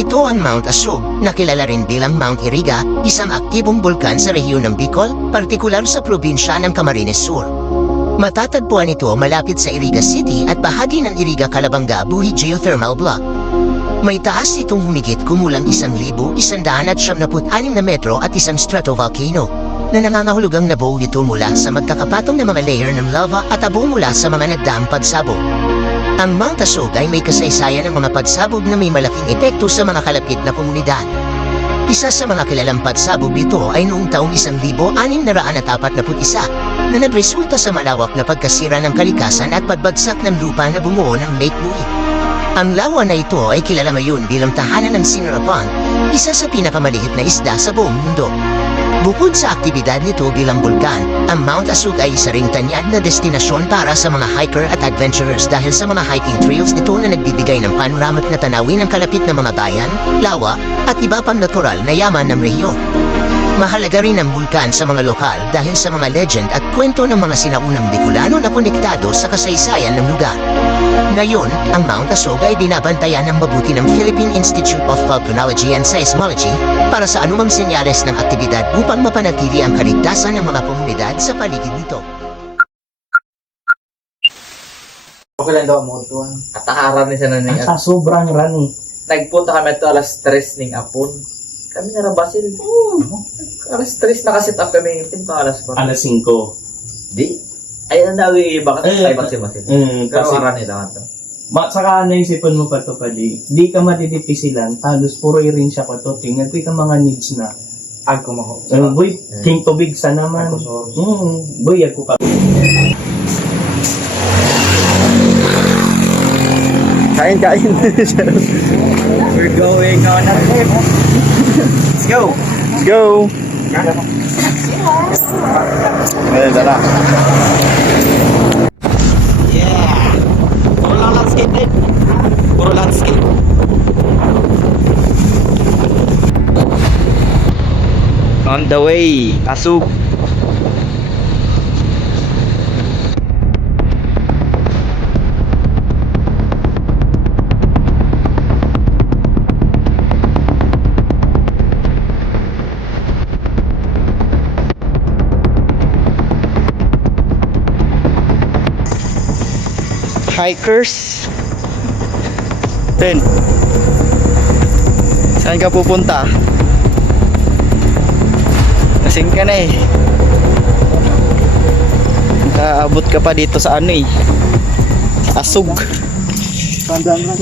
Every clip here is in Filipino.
Ito ang Mount Asug, na kilala rin bilang Mount Iriga, isang aktibong bulkan sa rehiyon ng Bicol, partikular sa probinsya ng Camarines Sur. Matatagpuan ito malapit sa Iriga City at bahagi ng Iriga Calabanga Buhi Geothermal Block. May taas itong humigit kumulang isang libo, isandaan at siyam na metro at isang stratovolcano na nangangahulugang nabuo ito mula sa magkakapatong na mga layer ng lava at abo mula sa mga nagdaang pagsabog. Ang Mount Asog ay may kasaysayan ng mga pagsabog na may malaking epekto sa mga kalapit na komunidad. Isa sa mga kilalang pagsabog dito ay noong taong 1641 na nagresulta sa malawak na pagkasira ng kalikasan at pagbagsak ng lupa na bumuo ng Lake Louis. Ang lawa na ito ay kilala ngayon bilang tahanan ng Sinara Pond, isa sa pinakamaliit na isda sa buong mundo. Bukod sa aktibidad nito bilang bulkan, ang Mount Asug ay isa ring tanyag na destinasyon para sa mga hiker at adventurers dahil sa mga hiking trails nito na nagbibigay ng panoramat na tanawin ng kalapit na mga bayan, lawa, at iba pang natural na yaman ng rehiyon. Mahalaga rin ang bulkan sa mga lokal dahil sa mga legend at kwento ng mga sinaunang Bicolano na konektado sa kasaysayan ng lugar. Ngayon, ang Mount Asog ay binabantayan ng mabuti ng Philippine Institute of Volcanology and Seismology para sa anumang senyales ng aktibidad upang mapanatili ang kaligtasan ng mga komunidad sa paligid nito. Okay lang daw mo ito. Katakaran ni sa nanay. Sa sobrang rani. Nagpunta kami ito alas 3 ning apon. Kami na Basil. Alas 3 nakasit up kami ngipin pa alas 4. Alas 5. Di. Ay, ang dawi iba kasi ay basil basil. Mm, Pero kasi, aran nila to. ma, saka naisipan mo pa to pa di. Di ka matitipisilan. Halos puro irin siya ko to. Tingnan ko ka mga needs na. Ako mo. Uh, boy, king tubig sa naman. Ako, so- Mm, boy, ako pa. Kain, kain. We're going on a trip. Let's go. Let's go. Ayan, tara. Yeah. Puro lang landscape din. Puro landscape. On the way, Asug. Hikers. Ten. Saan ka pupunta? Kasing ka na eh. Nakaabot ka pa dito sa ano eh. Asug. Tandaan na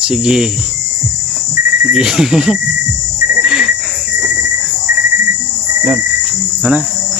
Sige. Sige. Yan. Ano?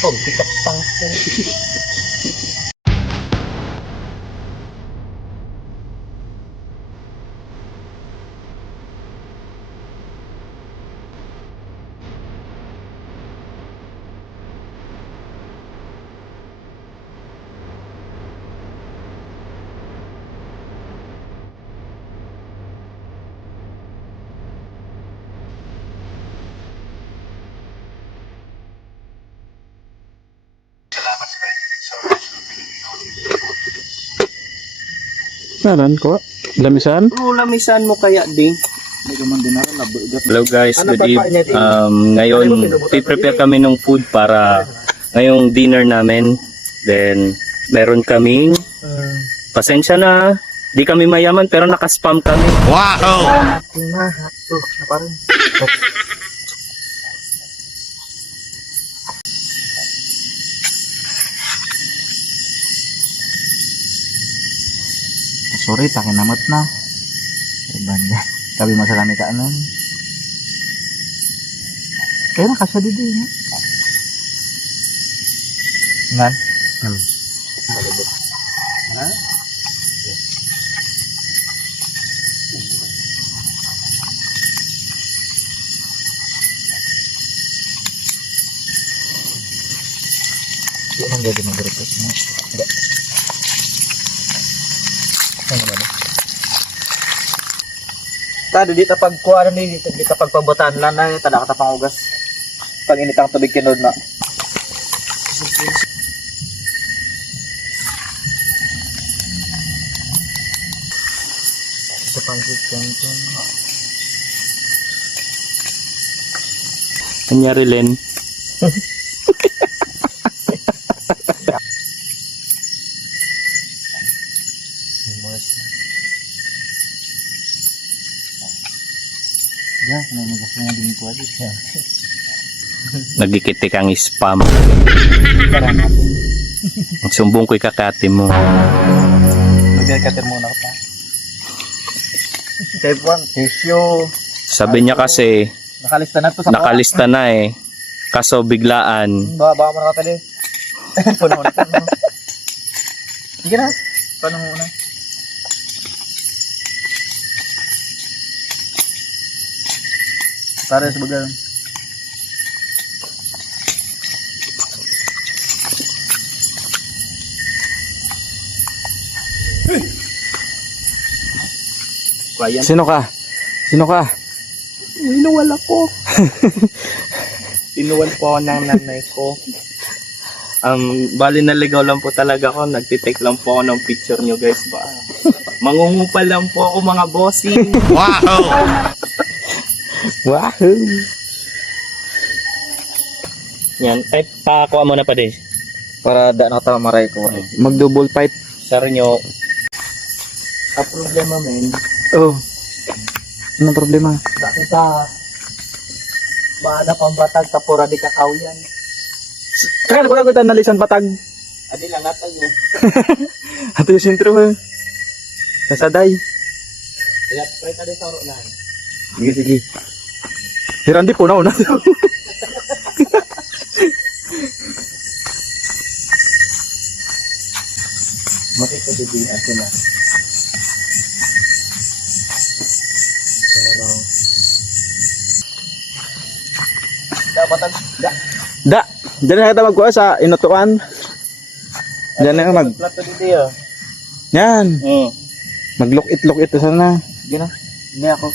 Kalau. Naran ko. Lamisan. Oh, lamisan mo kaya, ding. Hello guys, good evening. Um, ngayon, prepare kami ng food para ngayong dinner namin. Then, meron kaming pasensya na. Di kami mayaman pero nakaspam kami. sorry suri pakinamot na iban yan sabi mo sa kami kaanon kaya nakasya dito yun ngan hmm. ha? Ang gagawin ng grupos niya. Ano ba? Tadi dito pag kuha na ni dito dito pag pabutan lang na tada ka pang ugas. Pag init ang tubig kinod na. Sa pangsit kanton. Kanyari Len. Ya, nanagas na din ko adi. Ya. Nagkikitik ang spam. Sumbong ko'y kakati mo. Magkakater muna ko ta. Kay Juan, tissue. Sabi niya kasi, Nakalista na to sa nakalista na eh. Kaso biglaan, Ba ba mo na tali. Puno na. Sige na. Paano muna? Para sa bagal. Sino ka? Sino ka? Inuwal ako. Inuwal po ako ng nanay ko. Um, bali naligaw lang po talaga ako. Nagtitake lang po ako ng picture nyo guys ba. Mangungupal lang po ako mga bossing. Wahoo! yan. Ay, pakakuha mo na pa din. Para da na tama maray ko. Mag-double pipe. Sir nyo, Ang problema men, Oh. Anong problema? nakita Maana pang batag tapura di kakaw yan. Kaya ko ko nalisan patag. Adi lang natag mo. Ato yung sentro ha. Kasaday. Kaya try ka din sa na. Sige, sige. Si Randy po na una. Makita din ako na. Pero da da, dyan na kita magkuha sa inutuan. Dyan na mag... plato dito yo. Yan. mm. Maglukit-lukit sa na. Sige na. Hindi ako.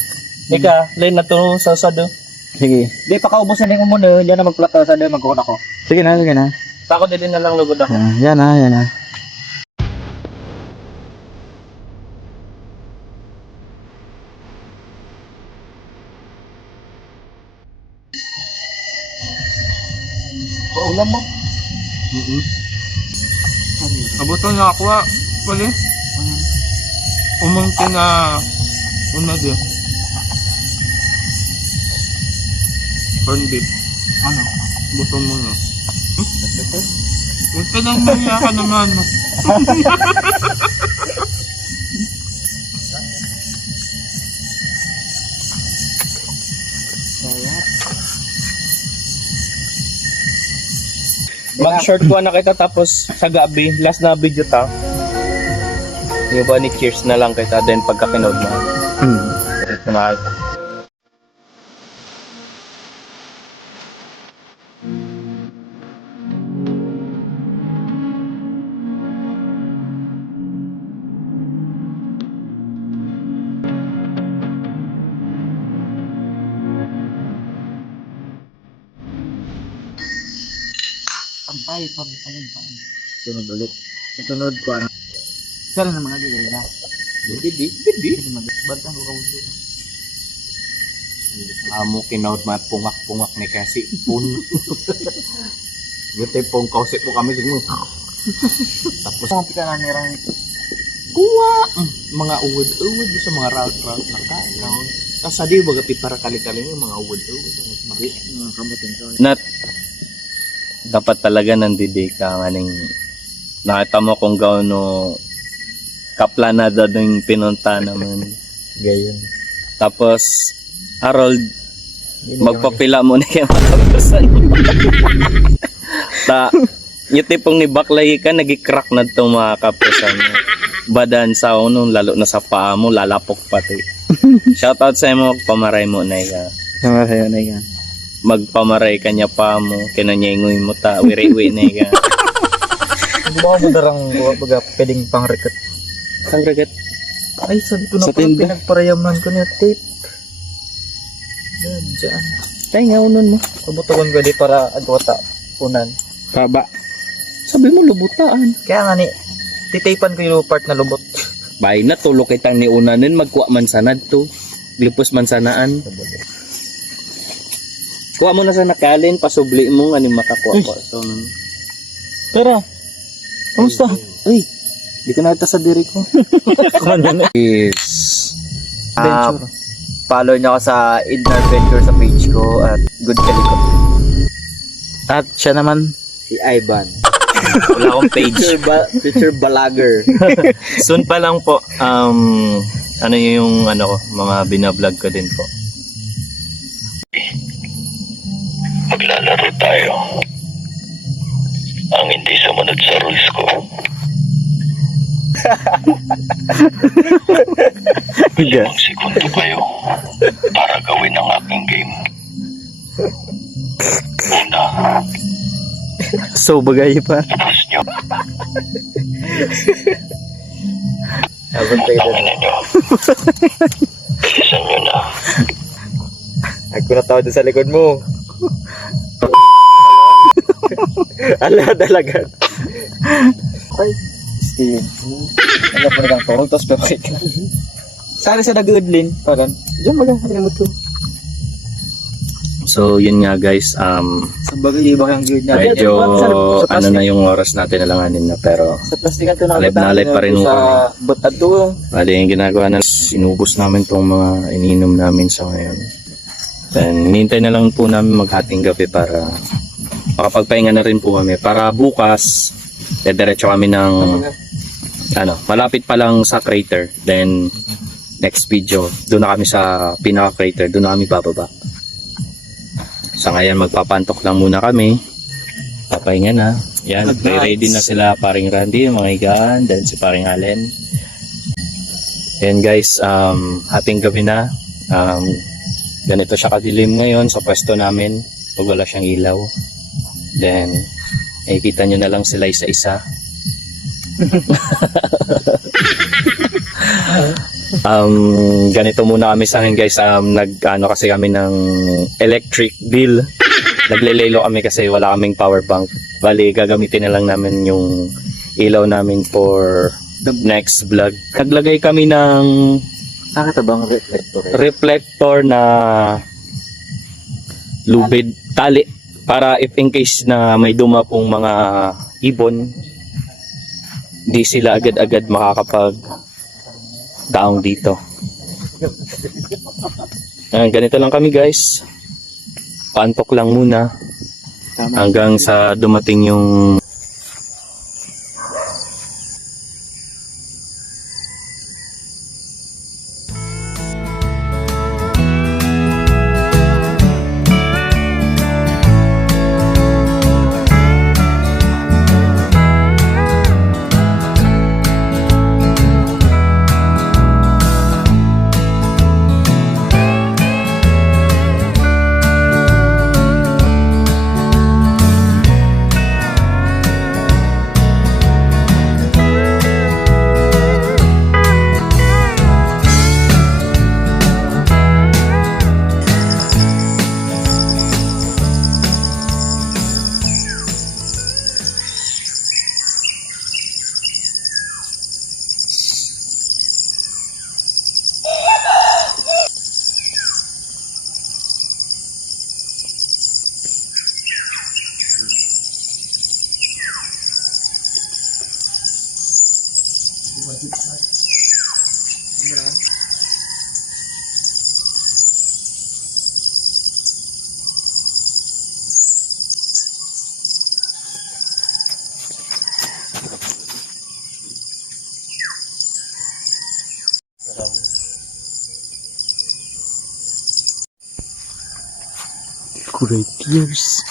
Ika, lain na to sa sado. Sige. Di pa kaubusan din ko muna. Diyan na magplata sa din magkuhan ako. Sige na, sige na. Tako din na lang lugod ako. Ah, yan na, yan na. Paulam mo. Abuto na ako ah. Pali. Umunti na una di. Corn beef. Ano? Buto mo na. Huwag ka lang maya ka naman. Mag-short ko na kita tapos sa gabi, last na video ta. Yung ba ni cheers na lang kita then pagka kinood mo. Hmm. Ito na. Pampay, pampay, pampay. Sunod ulit. Sunod ko ano. Saan na mga gigil na? Hindi, di, hindi. Ba't ang kawulo? Amo kinood mat pungak-pungak ni kasi pun. Gute pong kausip po kami siguro. Tapos Mga pika na nirang kuha mm, mga uwad-uwad sa mga route-route na kain. Tapos adi baga para kali-kali mga uwad-uwad. Mari. mga kamutin ko. Dapat talaga nandidi ka nga ning nakita mo kung gaano kaplanada ng pinunta naman. Gayon. Tapos, Harold, magpapila mo na kayo matapusan. Ta, yung tipong ni Baklay ka, nag-crack na itong mga kapusan mo. Badan sa unong, lalo na sa paa mo, lalapok pati. Shoutout sa mo, pamaray mo na ka. Sama sa'yo na yan. Magpamaray ka niya pa mo, kinanyengoy mo ta, wiri-wi na ka. Di ba ako madarang baga pwedeng pang record? Ang ragat. Ay, sabi ko na Sa tinda. pinagparayaman ko niya tape. Yan, dyan. Tay nga unon mo. Pabutugan ko di para agwata unan. Kaba. Sabi mo lubutaan. Kaya nga ni, titipan ko yung part na lubot. Bay na tulo kitang ni unanin magkuha man sanad to. Glipos man sanaan. Kuha mo na sa nakalin, pasubli mo nga ni makakuha ko. So, Tara, kamusta? Uy, di ko nakita sa diri ko. Is Ah, Adventure. follow niyo ako sa Inner Adventure sa page ko at good kalikot. At siya naman, Si Ivan. Wala akong page. Future, ba- future vlogger. Soon pa lang po, um, ano yung ano ko, mga binablog ko din po. Maglalaro tayo. Ang hindi sumunod sa rules ko. Limang segundo kayo para gawin ang aking game. Una, so bagay pa. tapos nyo. Habang tayo doon. Tangin nyo. Na. Ako na tao doon sa likod mo. Ala talaga. Steven. Ano po na kang torol, tapos pepay ka. Sari sa nag-udlin, parang, diyan baga, ano to? So, yun nga guys, um, Sa bagay, iba kang good niya. medyo Sa- ano plastic- na yung oras natin nalanganin na pero Sa plastikan to Alip na alip pa rin mo Sa kami. butad to. bali yung ginagawa na sinubos namin tong mga ininom namin sa ngayon. Then, hinintay na lang po namin maghating gabi para makapagpahinga na rin po kami. Para bukas, dediretso kami ng ano, malapit pa lang sa crater. Then, next video, doon na kami sa pinaka-crater, doon na kami bababa. Sa ngayon, magpapantok lang muna kami. Papahinga na. Yan, may ready na sila paring Randy, mga higaan, then si paring Allen. Yan guys, um, hating gabi na. Um, ganito siya kadilim ngayon sa pwesto namin. Pag wala siyang ilaw. Then, makikita nyo na lang sila isa-isa. um, ganito muna kami sa akin guys. Um, nag, ano kasi kami ng electric bill. Naglelelo kami kasi wala kaming power bank. Bali, gagamitin na lang namin yung ilaw namin for the next vlog. Naglagay kami ng Nakita bang reflector? reflector na lubid tali para if in case na may duma pong mga ibon di sila agad-agad makakapag daong dito. Ayan, ganito lang kami guys. Pantok lang muna hanggang sa dumating yung years.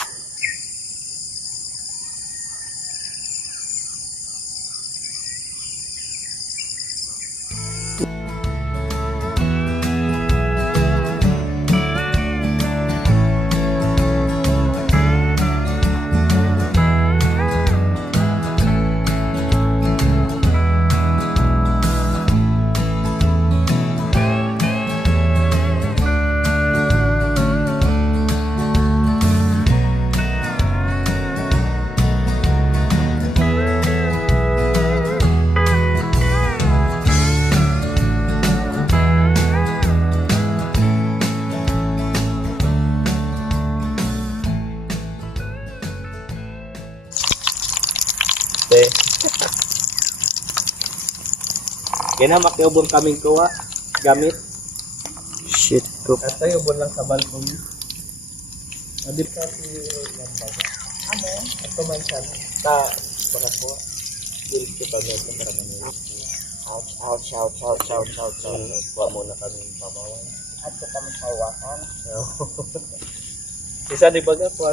Kaya na makiubon kaming kuha. Gamit. Shit ko. At tayo ubon lang sa balcony. Adip ka si Lambaga. Ano? At man siya. Ta, baka ko. Dili ko pa mo para manila. Ouch, ouch, ouch, ouch, ouch, ouch, ouch. Kuha muna kami pamawan. At ko kami hawakan. Isa di baga po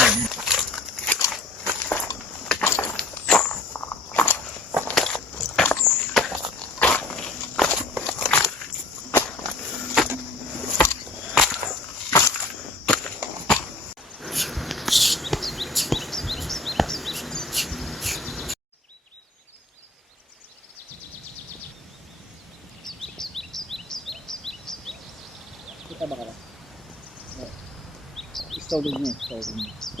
Bilang niya. Istolog niya. Istolog niya.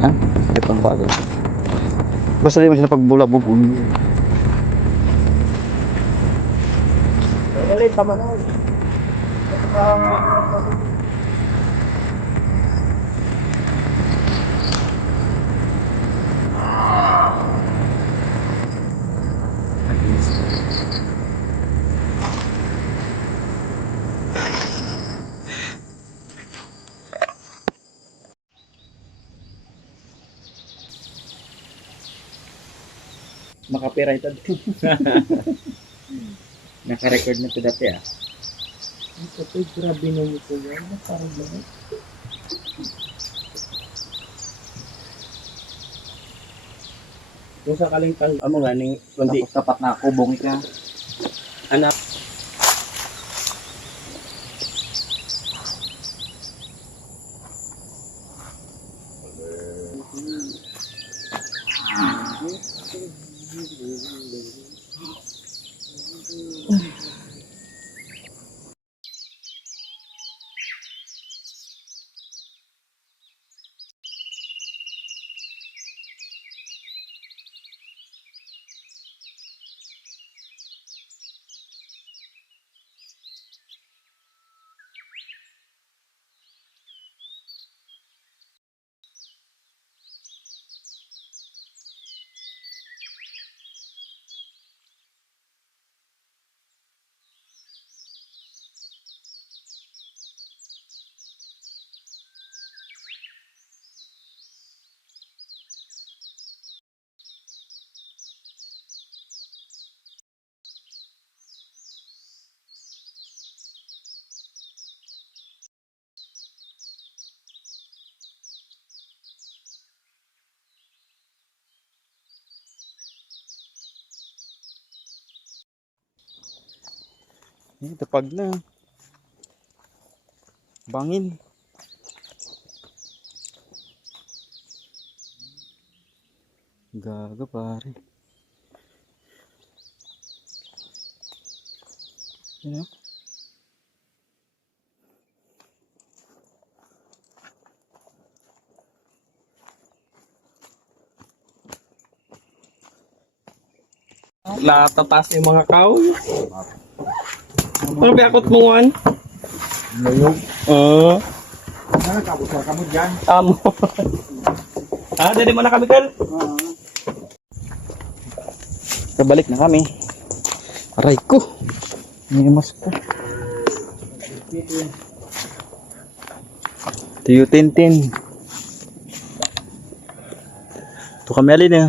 Ah, itong bago. Basta di mo siya pagbula-bubog. Ulit, tama na. Makapiright ito. Naka-record na ito dati ah. Ito, grabe na nito yan. Parang ganun. Kung sakaling tang, amo nga ning, kundi, Tapos tapat na ako, bungi ka. Eh, tapag na. Bangin. Gaga pare. Ano? Natataas yung mga kahoy. Ano ba akot mo, Juan? Layog. Oo. Ano, kabusar ka mo dyan. Amo. ah, dali mo na kami, Kal. Kabalik na kami. Aray ko. Nimas ko. Tiyo Tintin. Ito kami alin eh.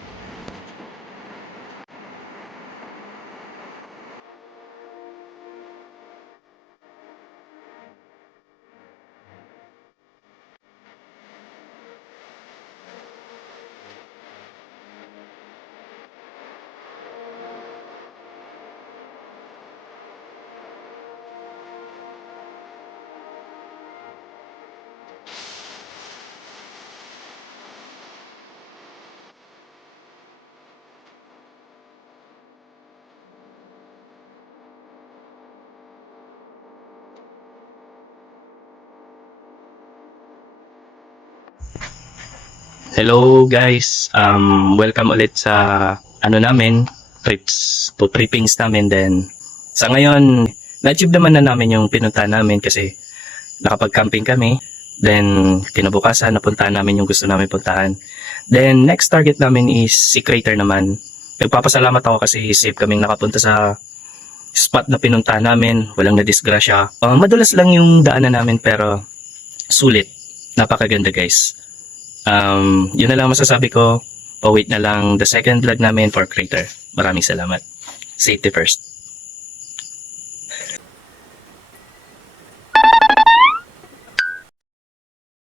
Hello guys, um, welcome ulit sa ano namin, trips to trippings namin then. Sa ngayon, na-achieve naman na namin yung pinunta namin kasi nakapag-camping kami. Then kinabukasan napuntahan namin yung gusto namin puntahan. Then next target namin is si Crater naman. Nagpapasalamat ako kasi safe kaming nakapunta sa spot na pinuntahan namin. Walang na-disgrasya. Uh, madulas lang yung daanan namin pero sulit. Napakaganda guys Um, yun na lang masasabi ko. Pawait na lang the second vlog namin for Crater. Maraming salamat. Safety first.